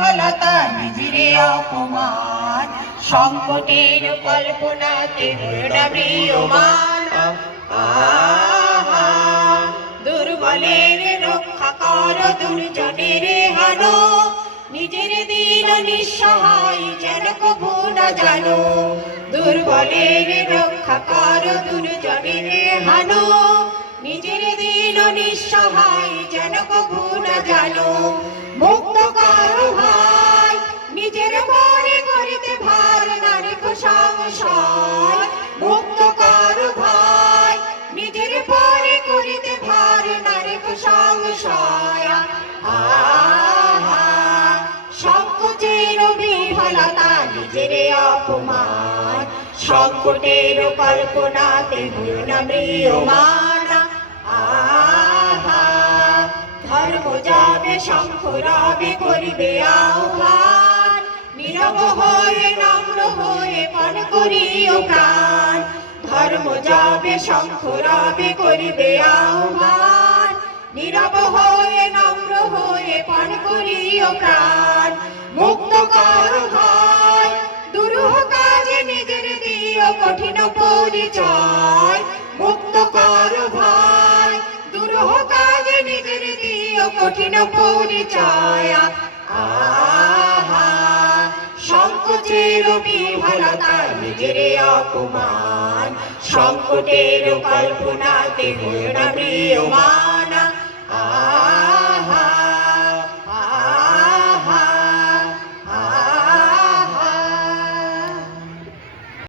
বিফলতা নিজেরে অপমান, সংকটের কল্পনাতে হয়ে না ম্রিয়মান। দুর্বলের রক্ষা কর, দুর্জনের হানো, নিজের দিল নিঃসহায় যেন কভু না জানো। দুর্বলের রক্ষা কর, দুর্জনের হানো, নিজের দিল নিঃসহায় যেন কভু না জানো। মুক্ত কর ভাই নিজের পরে করিতে ভার, নারী সংশয়। মুক্ত কর ভাই নিজের পরে করিতে ভার, নারী সংশয়। সংকোচের বিফলতা নিজের অপমান, সংকটের কল্পনাতে হয়ে না ম্রিয়মান। ধর্ম যাবে শঙ্খ রবে করিবে আহ্বান, নীরব হয়ে নম্র হয়ে পণ করিও প্রাণ। ধর্ম যাবে শঙ্খ রবে করিবে আহ্বান, নীরব হয়ে নম্র হয়ে পণ করিও প্রাণ। মুক্ত কর ভাই দুরূহ কাজে নিজের দিও কঠিন পরিচয়। মুক্ত কর ভাই দুরূহ কাজে নিজের দিও কঠিন পরিচয়। সংকোচের বিফলতা নিজের অপমান, সংকটের কল্পনাতে হয়ে না ম্রিয়মান।